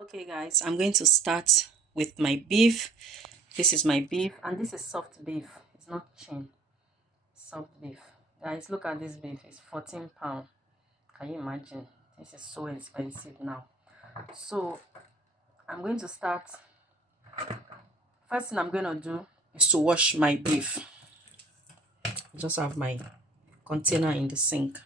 Okay guys, I'm going to start with my beef. This is my beef and this is soft beef. It's not chin. Soft beef. Guys, look at this beef. It's 14 pounds. Can you imagine? This is so expensive now. So I'm going to start. First thing I'm going to do is to wash my beef. I just have my container in the sink.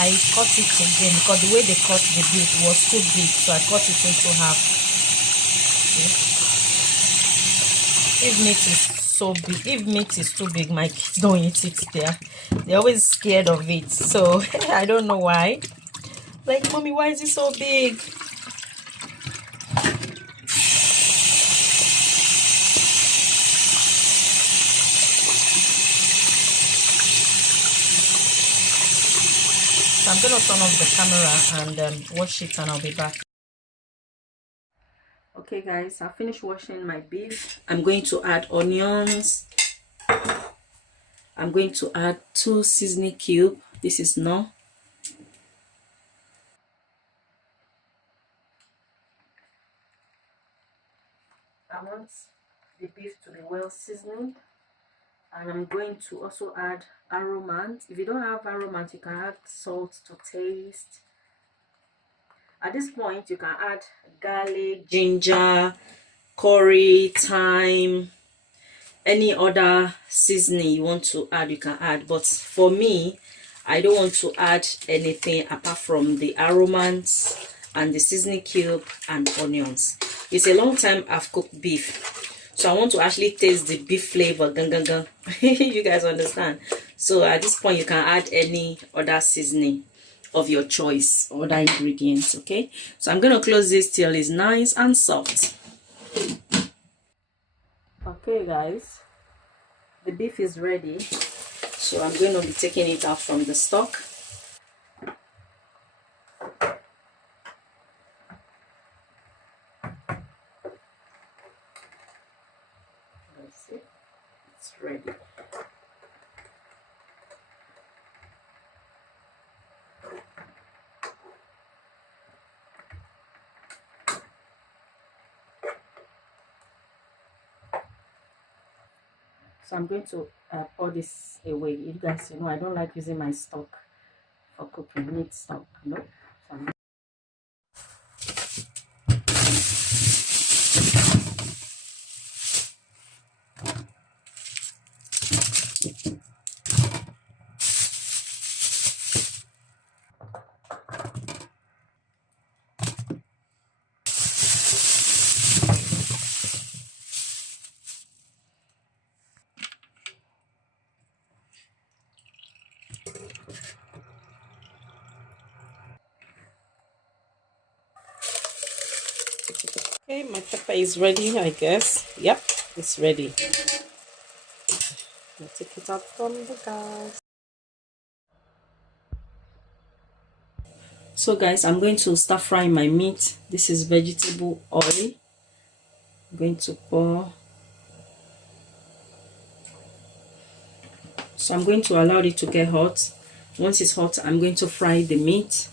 I cut it again because the way they cut the beef was too big, so I cut it into half. See? If meat is so big, if meat is too big, my kids don't eat it. They're always scared of it. So I don't know why. Like, mommy, why is it so big? So I'm gonna turn off the camera and wash it, and I'll be back. Okay guys, I finished washing my beef. I'm going to add onions. I'm going to add 2 seasoning cubes. This is no. I want the beef to be well seasoned. And I'm going to also add aromant. If you don't have aromant, you can add salt to taste. At this point, you can add garlic, ginger, curry, thyme, any other seasoning you want to add, you can add. But for me, I don't want to add anything apart from the aromats and the seasoning cube and onions. It's a long time I've cooked beef, so I want to actually taste the beef flavor. You guys understand? So at this point, you can add any other seasoning of your choice, other ingredients. Okay, so I'm gonna close this till it's nice and soft. Okay guys, the beef is ready, so I'm going to be taking it out from the stock. Let's see, it's ready. So I'm going to pour this away. You guys, I don't like using my stock for cooking, meat stock. No. So okay, my pepper is ready, I guess. Yep, it's ready. I'll take it out from the gas. So guys, I'm going to start frying my meat. This is vegetable oil. I'm going to pour. So I'm going to allow it to get hot. Once it's hot, I'm going to fry the meat.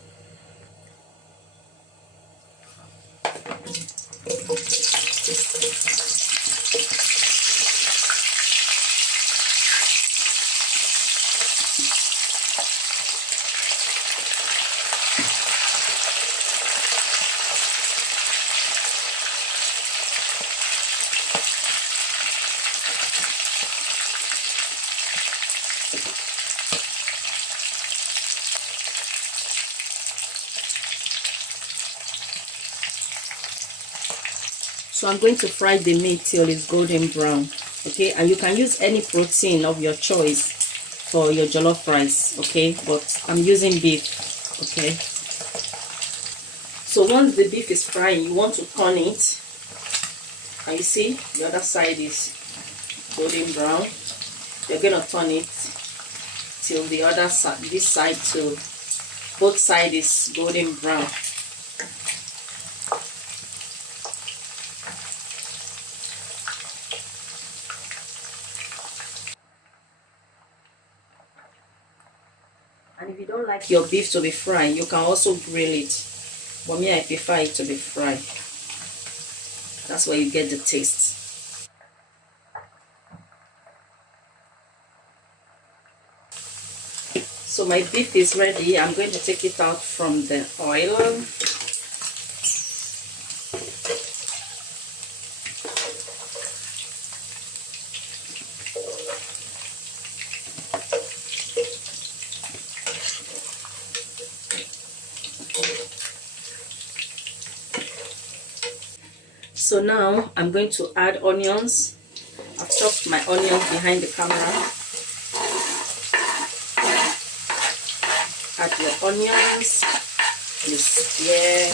So I'm going to fry the meat till it's golden brown. Okay, and you can use any protein of your choice for your jollof rice. Okay, but I'm using beef. Okay, so once the beef is frying, you want to turn it, and you see the other side is golden brown. You're gonna turn it till the other side, this side too, both sides is golden brown. And if you don't like your beef to be fried, you can also grill it. But me, I prefer it to be fried. That's where you get the taste. So my beef is ready. I'm going to take it out from the oil. So now I'm going to add onions. I've chopped my onions behind the camera. Add your onions, this here,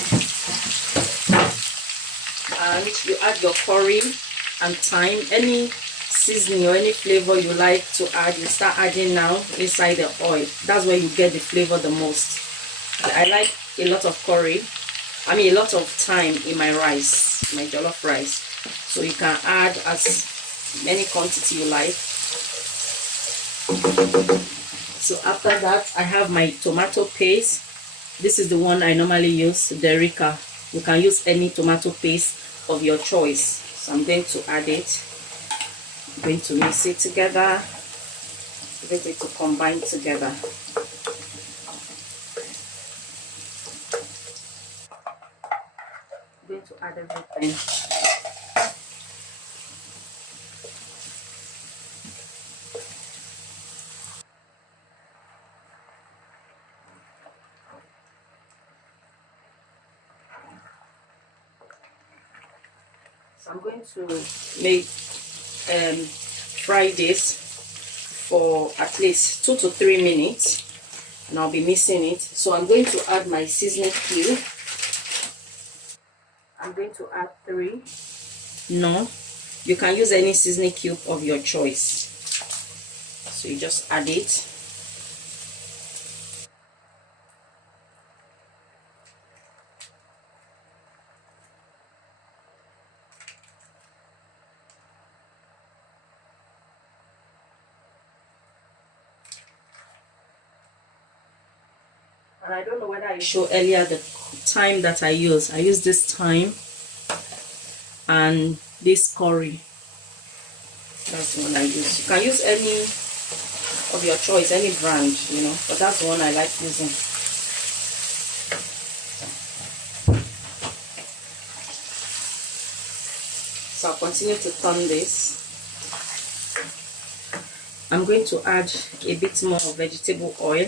and you add your curry and thyme. Any seasoning or any flavor you like to add, you start adding now inside the oil. That's where you get the flavor the most. I like a lot of curry. I mean a lot of thyme in my rice, my jollof rice. So you can add as many quantity you like. So after that, I have my tomato paste. This is the one I normally use, the Rica. You can use any tomato paste of your choice. So I'm going to add it. I'm going to mix it together. Get it to combine together. I'm going to add everything. So I'm going to make fry this for at least 2 to 3 minutes, and I'll be mixing it. So I'm going to add my seasoning cube. I'm going to add 3. No, you can use any seasoning cube of your choice. So you just add it. And I don't know whether I showed earlier the thyme that I use. I use this thyme and this curry. That's the one I use. You can use any of your choice, any brand, you know, but that's the one I like using. So I'll continue to turn this. I'm going to add a bit more of vegetable oil.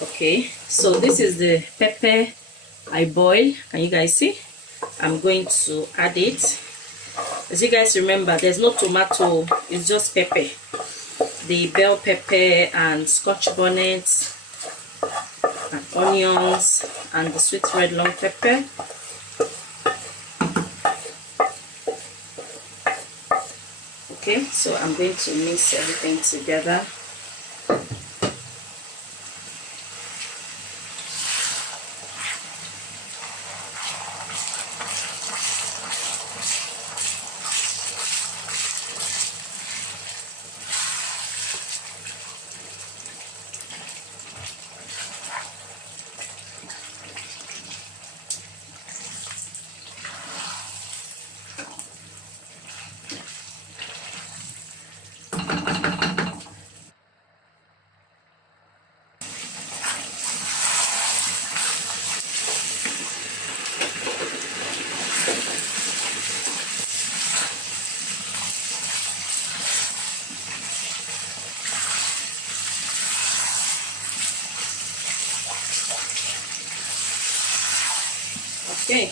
Okay, so this is the pepper I boil. Can you guys see? I'm going to add it. As you guys remember, there's no tomato, it's just pepper. The bell pepper and scotch bonnet and onions and the sweet red long pepper. Okay, so I'm going to mix everything together. Okay,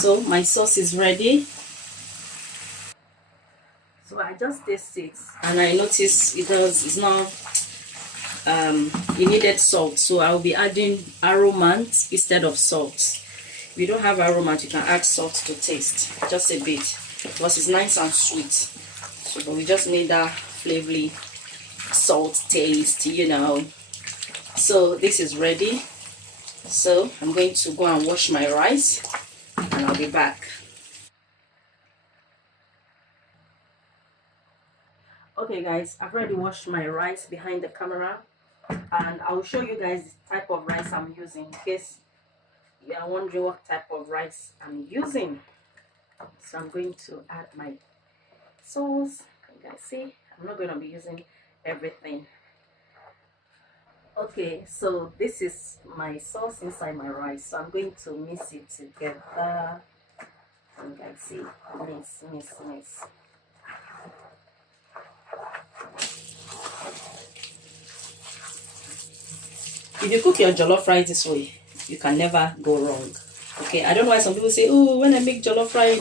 so my sauce is ready. So I just taste it and I notice it's not it needed salt, so I'll be adding aromant instead of salt. If you don't have aromat, you can add salt to taste, just a bit, because it's nice and sweet. So, but we just need that flavory salt taste, you know. So this is ready. So I'm going to go and wash my rice, and I'll be back. Okay guys, I've already washed my rice behind the camera, and I'll show you guys the type of rice I'm using in case you are wondering what type of rice I'm using. So I'm going to add my sauce. You guys see, I'm not going to be using everything. Okay, so this is my sauce inside my rice, so I'm going to mix it together. You guys see, mix. If you cook your jollof rice this way, you can never go wrong. Okay, I don't know why some people say, oh, when I make jollof rice,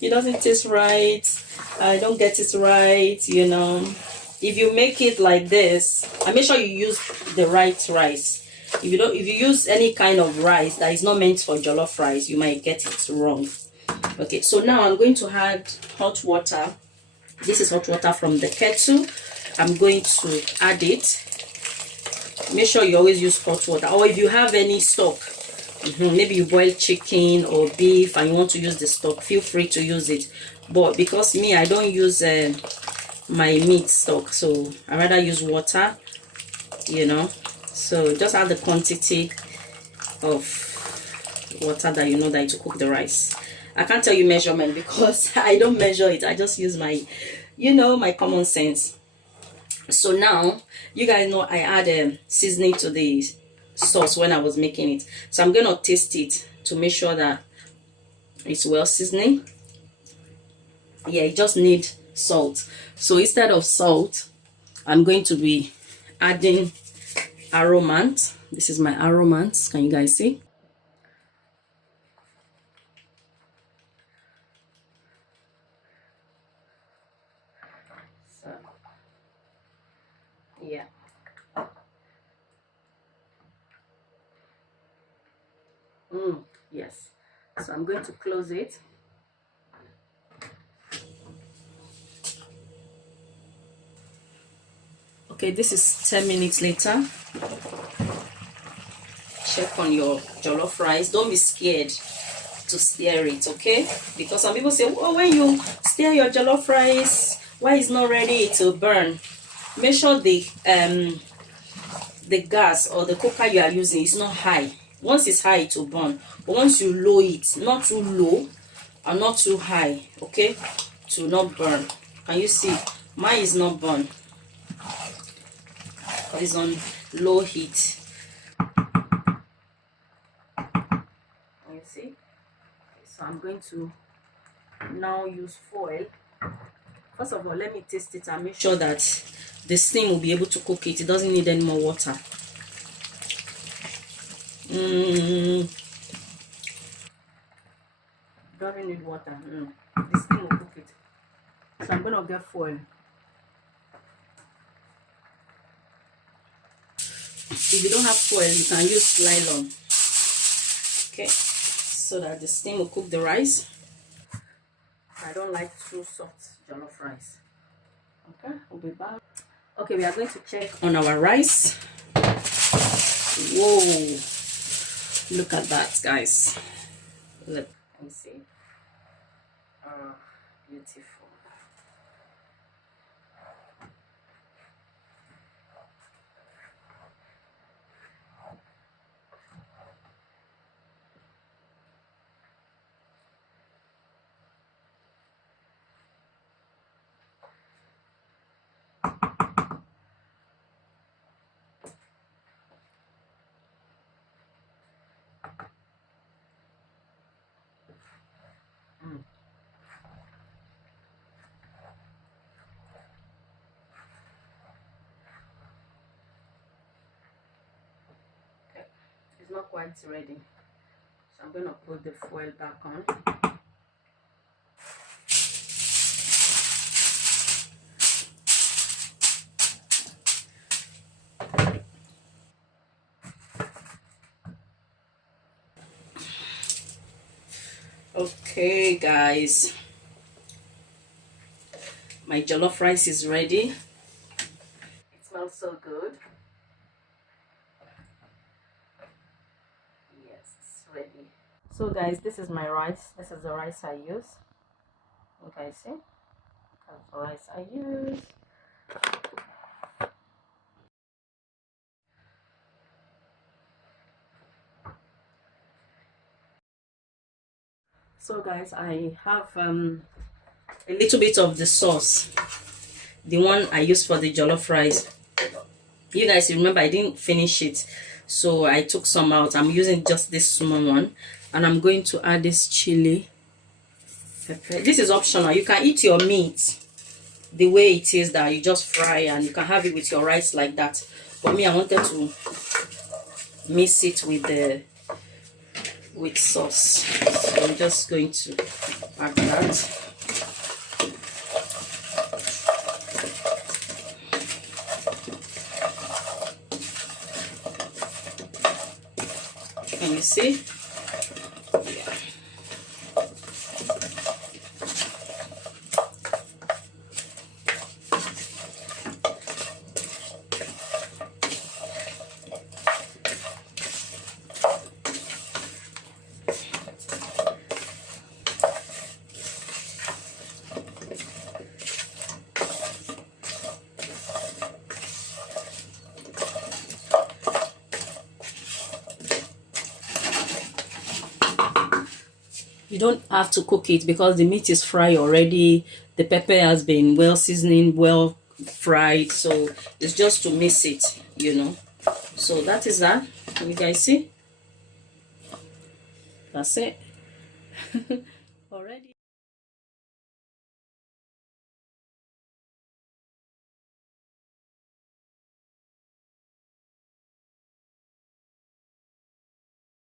it doesn't taste right. I don't get it right, you know. If you make it like this, and make sure you use the right rice. If you use any kind of rice that is not meant for jollof rice, you might get it wrong. Okay, so now I'm going to add hot water. This is hot water from the kettle. I'm going to add it. Make sure you always use hot water, or if you have any stock, maybe you boil chicken or beef and you want to use the stock, feel free to use it. But because me, I don't use my meat stock, so I rather use water, you know. So just add the quantity of water that you know that to cook the rice. I can't tell you measurement because I don't measure it. I just use my, you know, my common sense. So now you guys know I add seasoning to the sauce when I was making it, so I'm gonna taste it to make sure that it's well seasoning. Yeah, it just need salt. So instead of salt, I'm going to be adding aromat. This is my aromat. Can you guys see? So yeah. Yes. So I'm going to close it. Okay, this is 10 minutes later. Check on your jollof rice. Don't be scared to stir it, okay? Because some people say, oh, when you stir your jollof rice, why it's not ready, it will burn. Make sure the gas or the cooker you are using is not high. Once it's high, it will burn. But once you lower it, not too low and not too high, okay, to not burn. Can you see? Mine is not burn. It's on low heat. You see? So I'm going to now use foil. First of all, let me taste it and make sure that the steam will be able to cook it. It doesn't need any more water. Doesn't need water. The steam will cook it. So I'm gonna get foil. If you don't have foil, you can use nylon. Okay, so that the steam will cook the rice. I don't like too soft jollof rice. Okay, we'll be back. Okay, we are going to check on our rice. Whoa, look at that, guys. Look, let me see. Beautiful. It's not quite ready, so I'm going to put the foil back on. Okay guys, my jollof rice is ready. It smells so good. Yes, it's ready. So guys, this is my rice. This is the rice I use. You guys see? That's the rice I use. So guys, I have a little bit of the sauce, the one I used for the jollof rice. You guys remember I didn't finish it, so I took some out. I'm using just this small one, and I'm going to add this chili pepper. This is optional. You can eat your meat the way it is, that you just fry, and you can have it with your rice like that. For me, I wanted to mix it with sauce, so I'm just going to add that. Can you see? Yeah. You don't have to cook it because the meat is fried already. The pepper has been well seasoned, well fried, so it's just to mix it, you know. So that is that. Can you guys see? That's it. Already.